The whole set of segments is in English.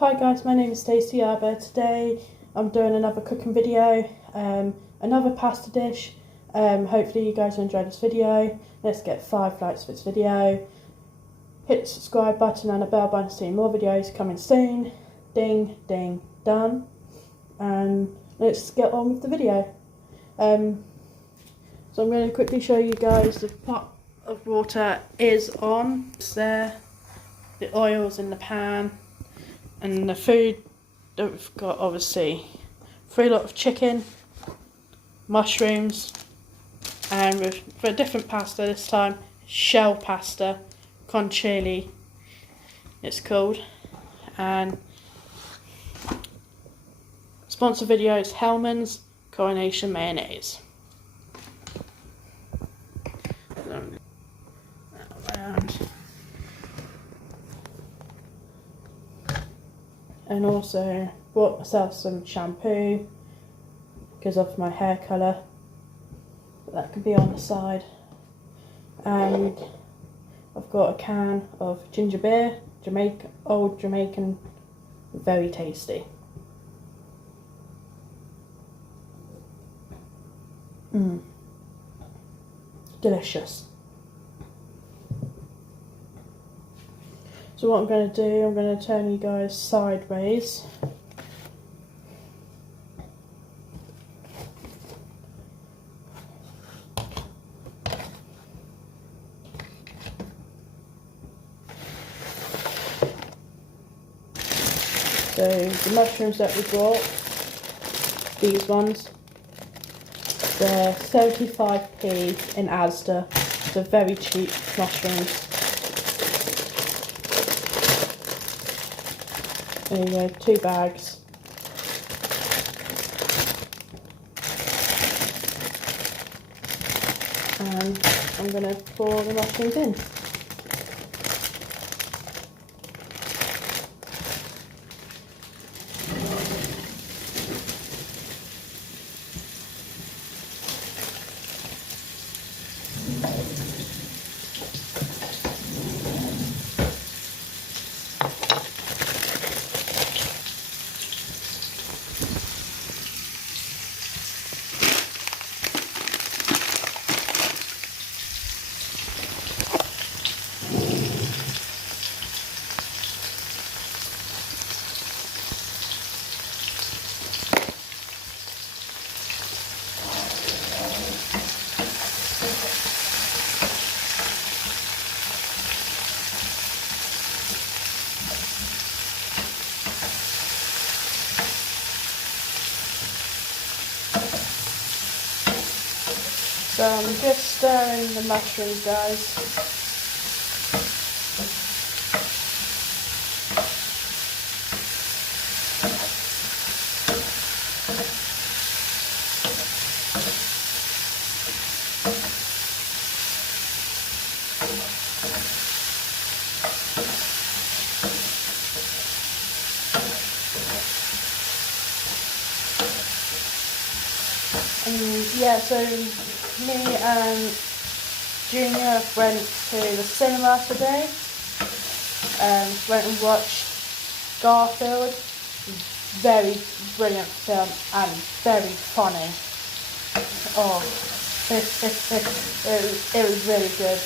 Hi guys, my name is Stacey Arber. Today I'm doing another cooking video, another pasta dish. Hopefully you guys will enjoy this video. Let's get 5 likes for this video. Hit the subscribe button and the bell button to see more videos coming soon. Ding, ding, done. And let's get on with the video. So I'm going to quickly show you guys the pot of water is on. It's there. The oil's in the pan. And the food that we've got, obviously, 3 lot of chicken, mushrooms, and for a different pasta this time, shell pasta, con chili, it's called. And sponsor video is Hellmann's Coronation Mayonnaise. And also bought myself some shampoo because of my hair colour, but that could be on the side. And I've got a can of ginger beer, old Jamaican, very tasty. Delicious. So what I'm going to do, I'm going to turn you guys sideways. So the mushrooms that we bought, these ones, they're 75p in Asda. They're very cheap mushrooms. There you go, 2 bags. And I'm going to pour the mushrooms in. So I'm just stirring the mushrooms, guys. Yeah, so me and Junior went to the cinema today. Went and watched Garfield. Very brilliant film and very funny. Oh, it was really good.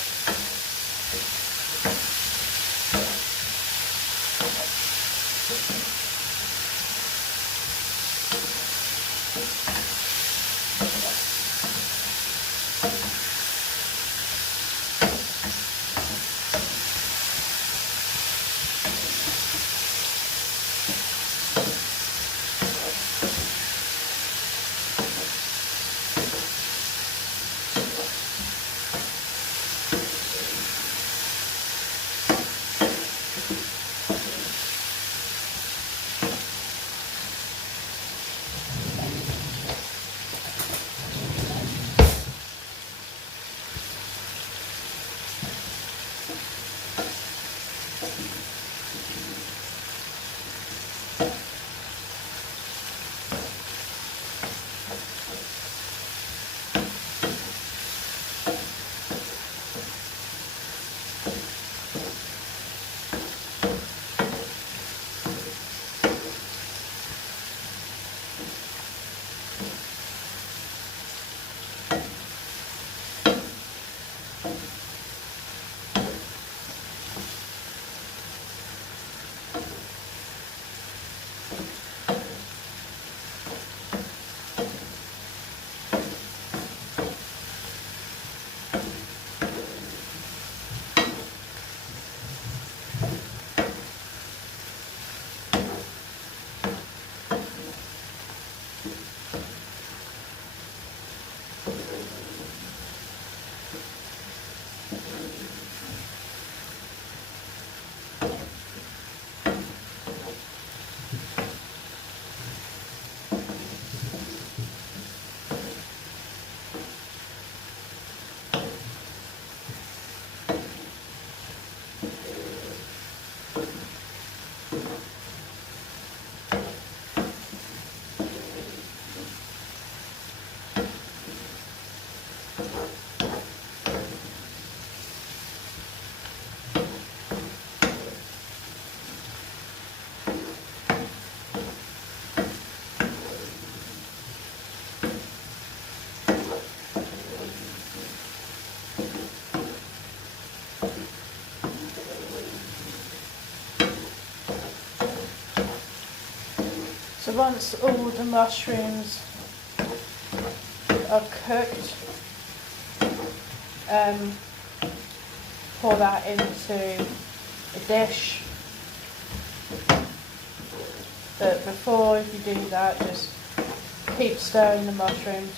once all the mushrooms are cooked, pour that into a dish. But before you do that, just keep stirring the mushrooms.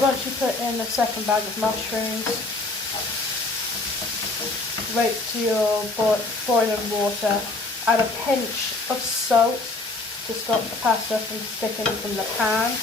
Once you put in the second bag of mushrooms, rake to your boiling water, add a pinch of salt to stop the pasta from sticking from the pan.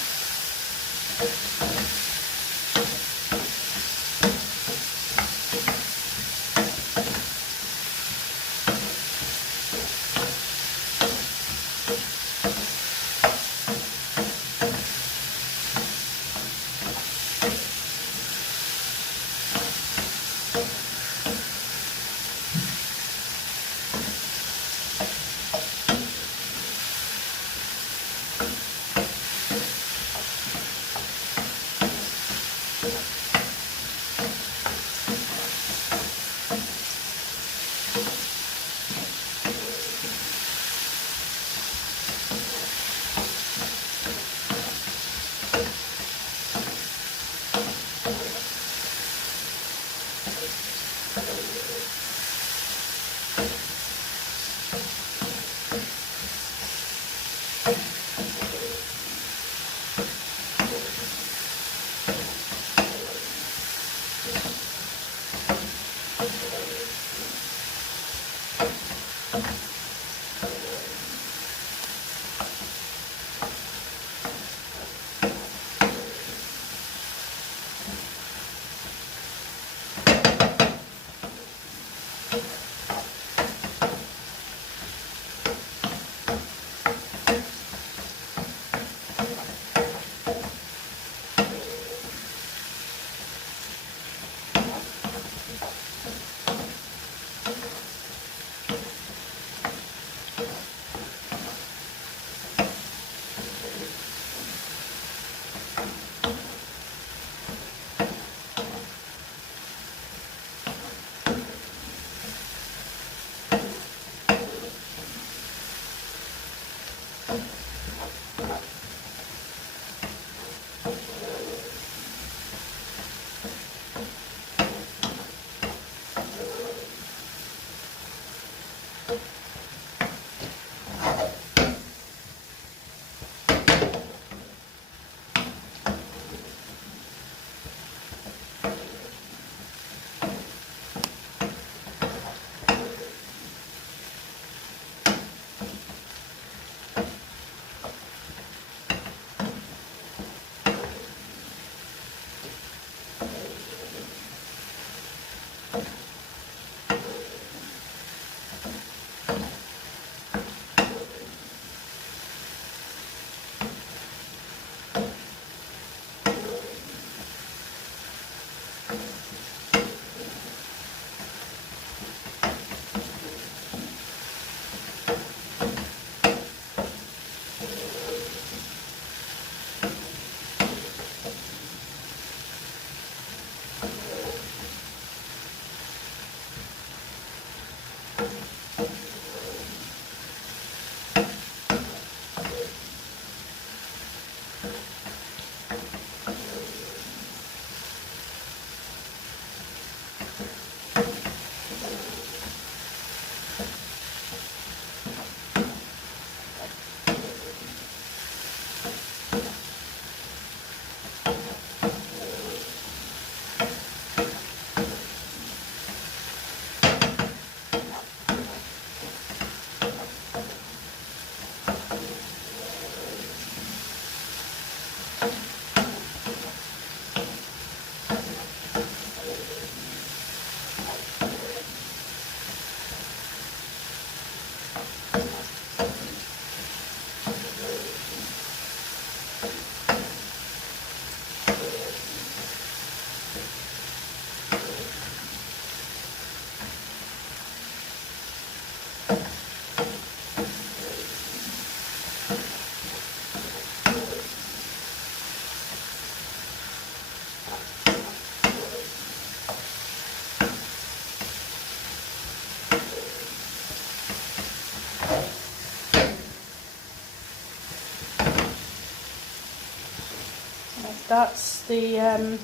That's the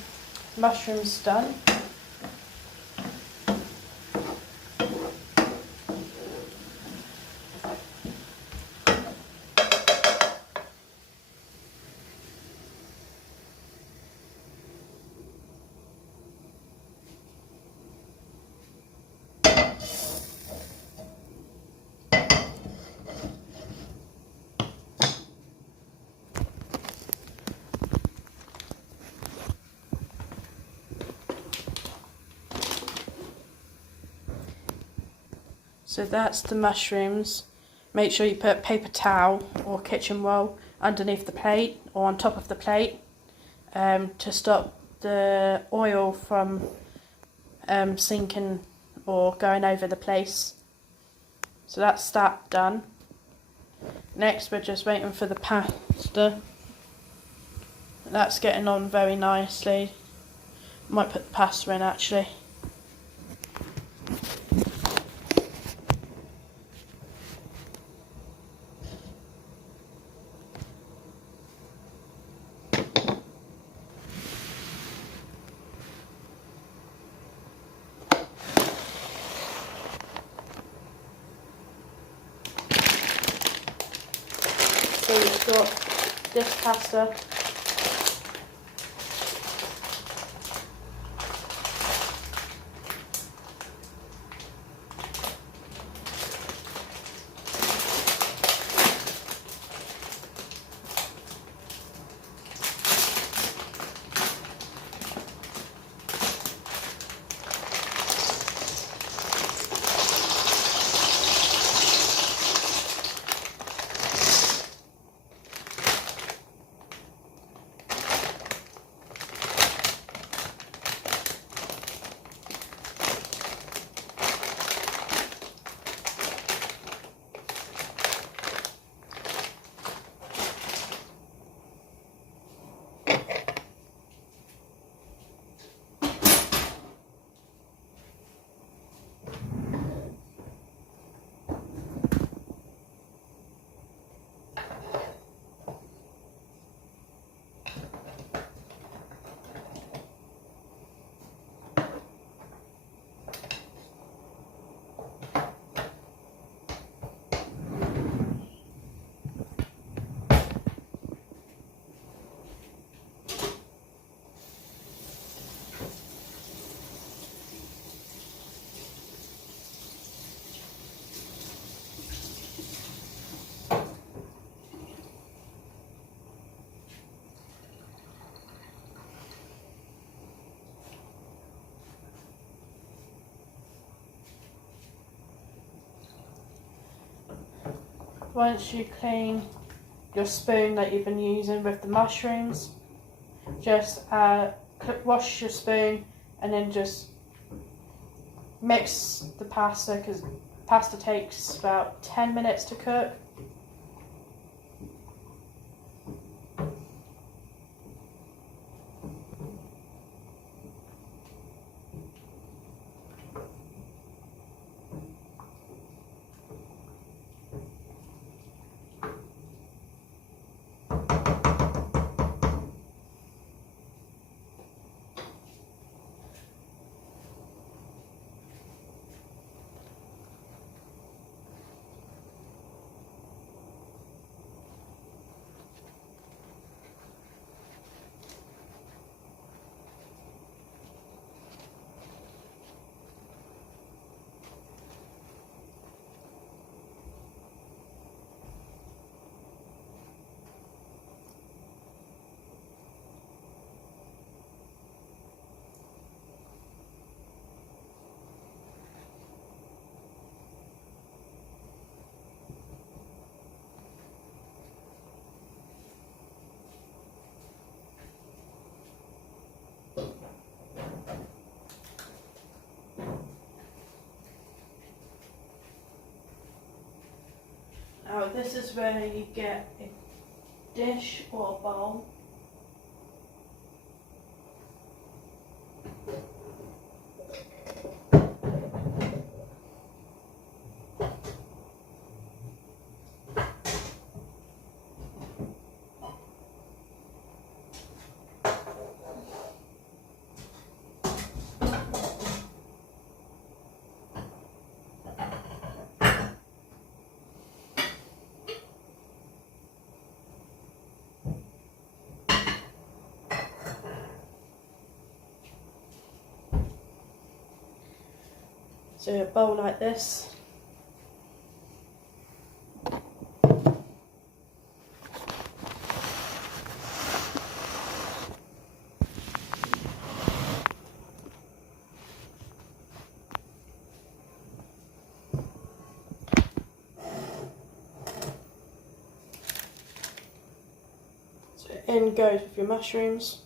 mushrooms done. So that's the mushrooms. Make sure you put paper towel or kitchen roll underneath the plate or on top of the plate to stop the oil from sinking or going over the place. So that's that done. Next we're just waiting for the pasta. That's getting on very nicely. Might put the pasta in actually. So we've got this pasta. Once you clean your spoon that you've been using with the mushrooms, just wash your spoon and then just mix the pasta, because pasta takes about 10 minutes to cook. Now this is where you get a dish or a bowl. So a bowl like this. So in goes with your mushrooms.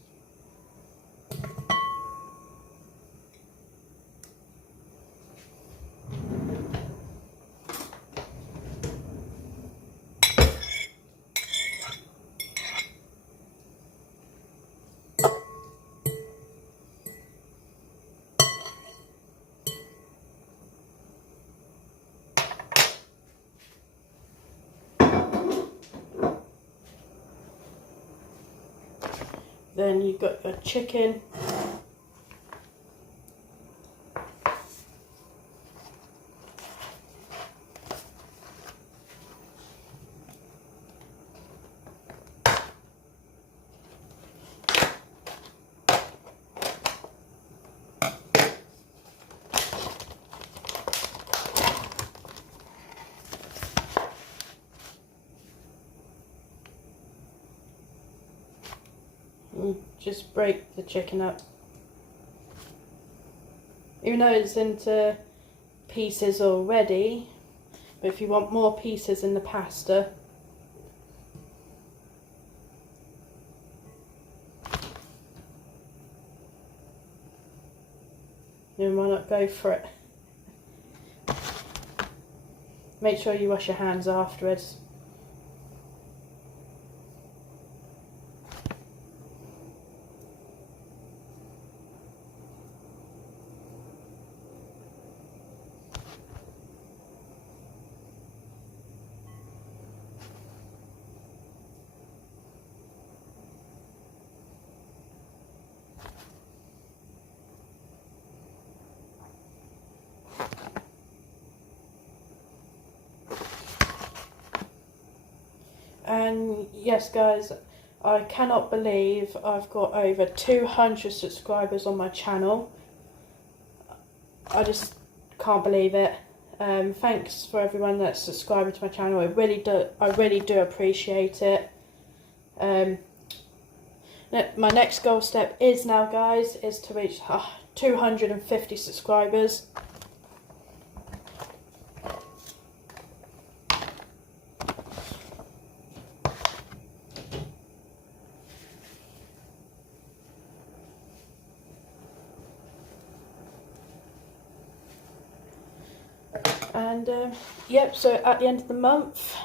Then you've got your chicken. Just break the chicken up. Even though it's into pieces already, but if you want more pieces in the pasta, then why not go for it? Make sure you wash your hands afterwards. And yes guys, I cannot believe I've got over 200 subscribers on my channel. I just can't believe it. Thanks for everyone that's subscribing to my channel. I really do appreciate it. My next goal step is now, guys, is to reach 250 subscribers. And yep, so at the end of the month,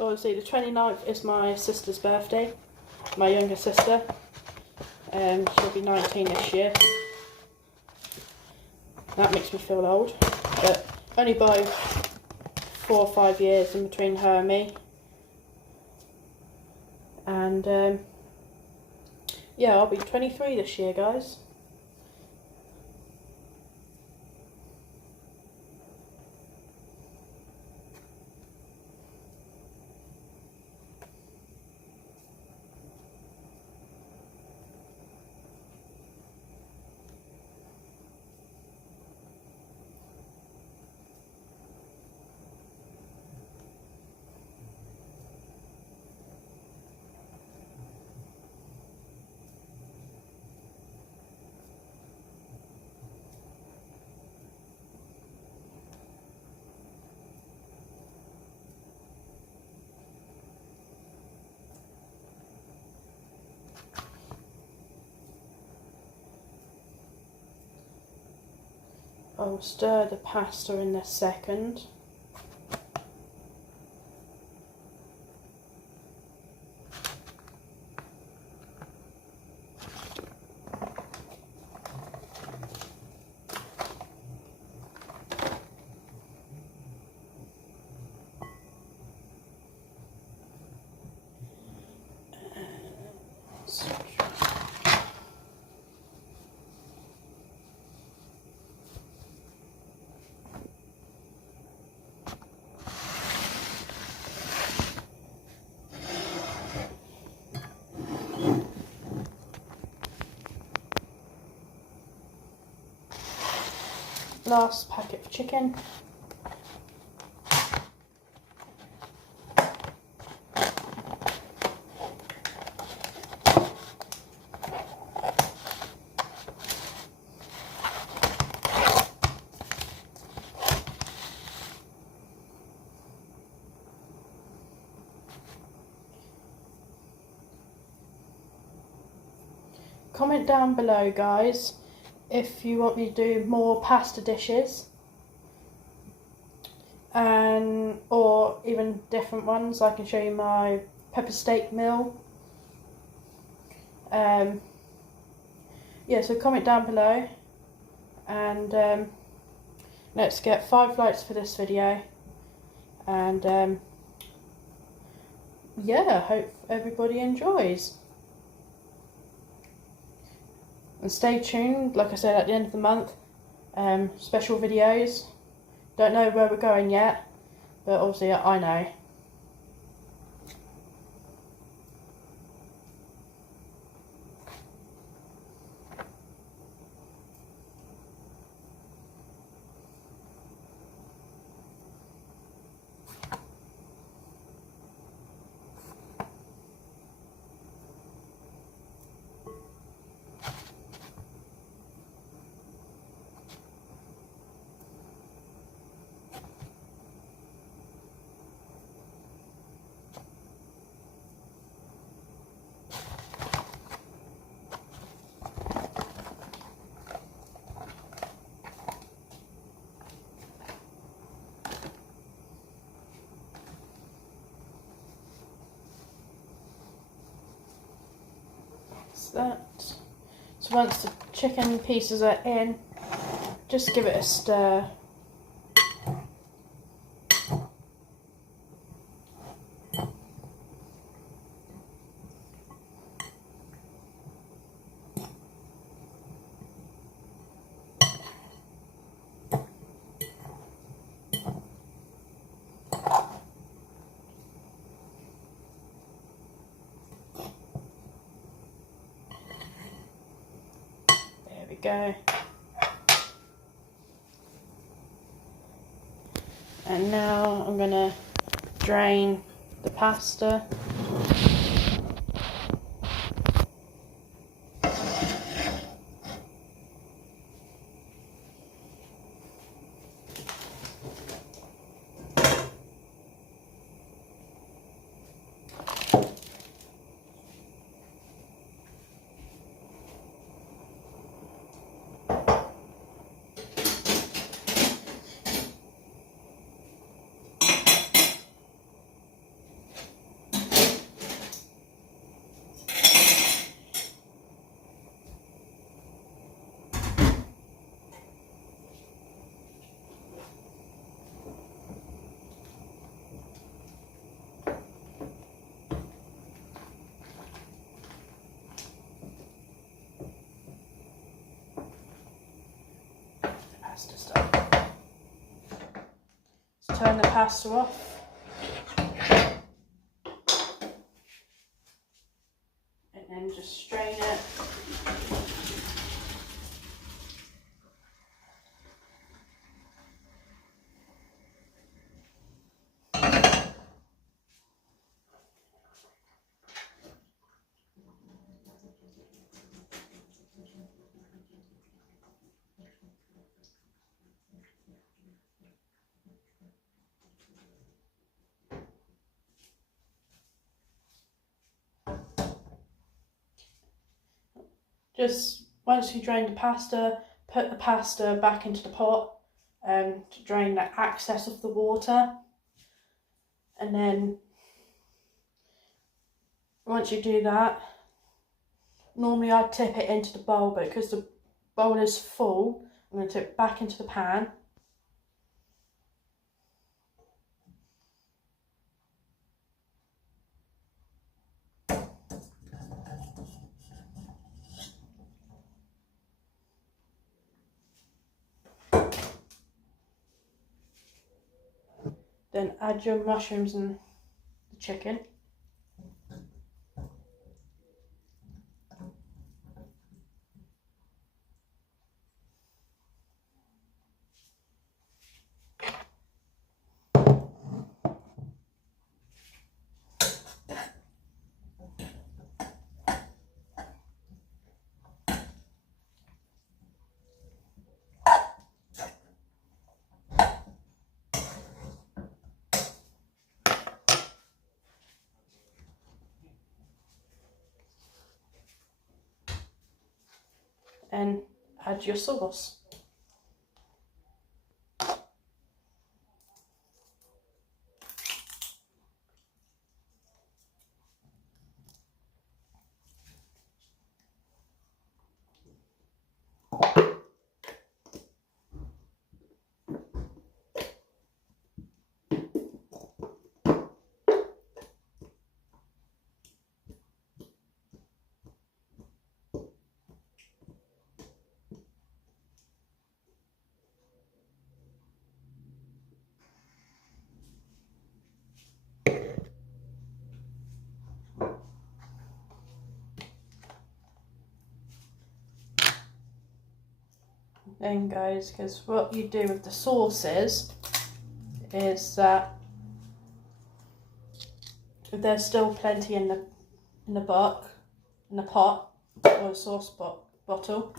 obviously the 29th is my sister's birthday, my younger sister. She'll be 19 this year. That makes me feel old, but only by 4 or 5 years in between her and me. And yeah, I'll be 23 this year, guys. I'll stir the pasta in a second. last packet of chicken. Comment down below, guys, if you want me to do more pasta dishes and or even different ones. I can show you my pepper steak meal. Yeah, so comment down below, and let's get 5 likes for this video, and yeah, hope everybody enjoys. And stay tuned, like I said, at the end of the month, special videos. Don't know where we're going yet, but obviously I know. That. So once the chicken pieces are in, just give it a stir. Go. And now I'm going to drain the pasta. Let's turn the pasta off. And then just strain it. Just once you drain the pasta, put the pasta back into the pot to drain the excess of the water. And then once you do that, normally I'd tip it into the bowl, but because the bowl is full, I'm going to tip it back into the pan. Then add your mushrooms and the chicken. and add your sauce. Then guys, because what you do with the sauces is that if there's still plenty in the pot or sauce bottle,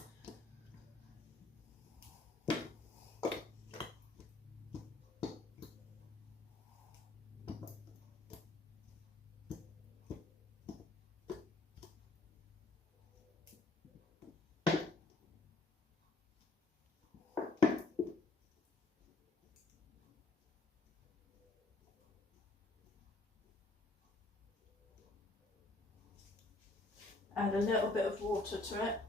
add a little bit of water to it.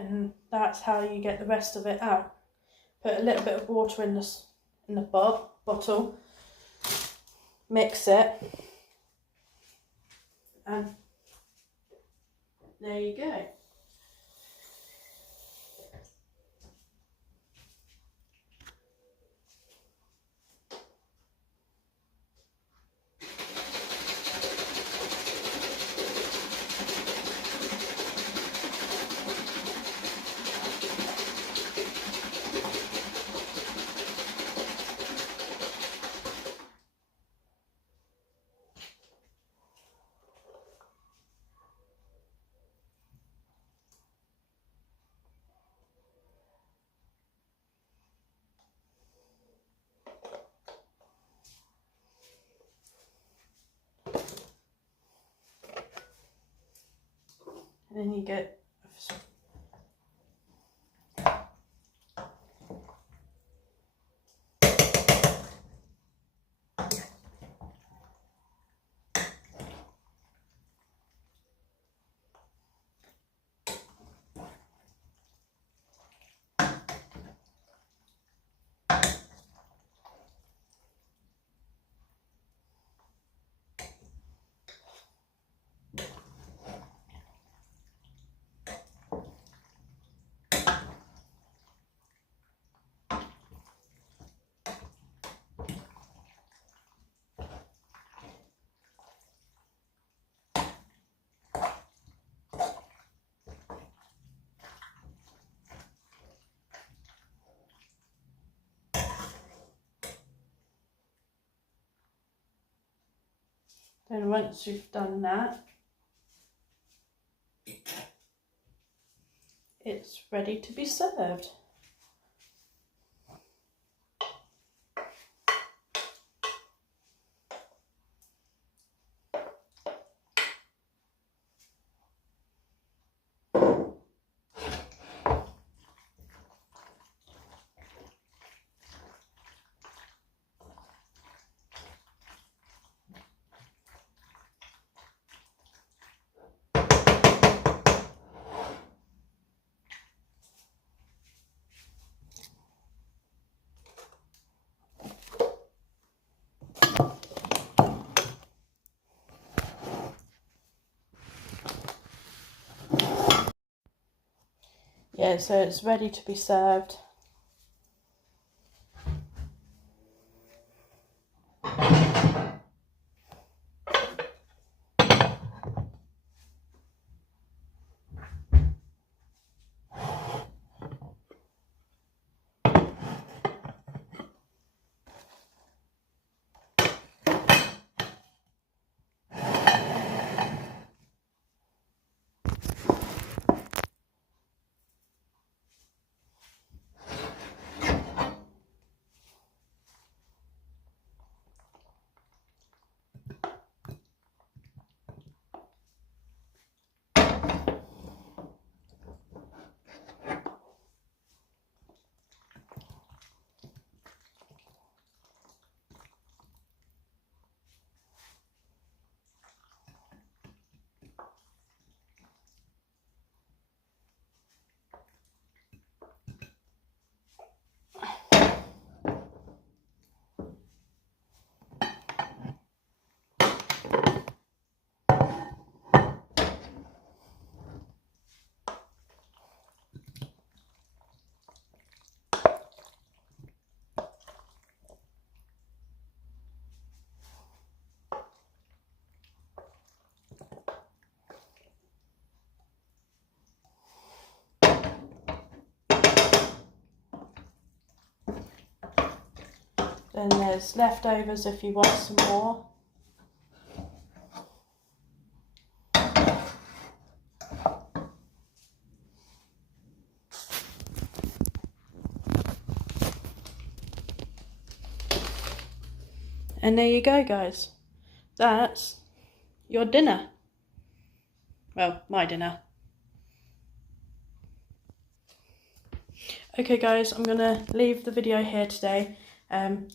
And that's how you get the rest of it out. Put a little bit of water in the bottle, mix it, and there you go. And then you get then once you've done that, it's ready to be served. yeah, so it's ready to be served. Then there's leftovers if you want some more. And there you go, guys. That's your dinner. Well, my dinner. Okay guys, I'm gonna leave the video here today.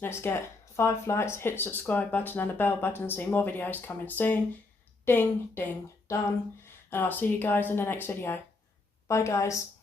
Let's get 5 likes, hit the subscribe button and the bell button to see more videos coming soon. Ding, ding, done. And I'll see you guys in the next video. Bye guys.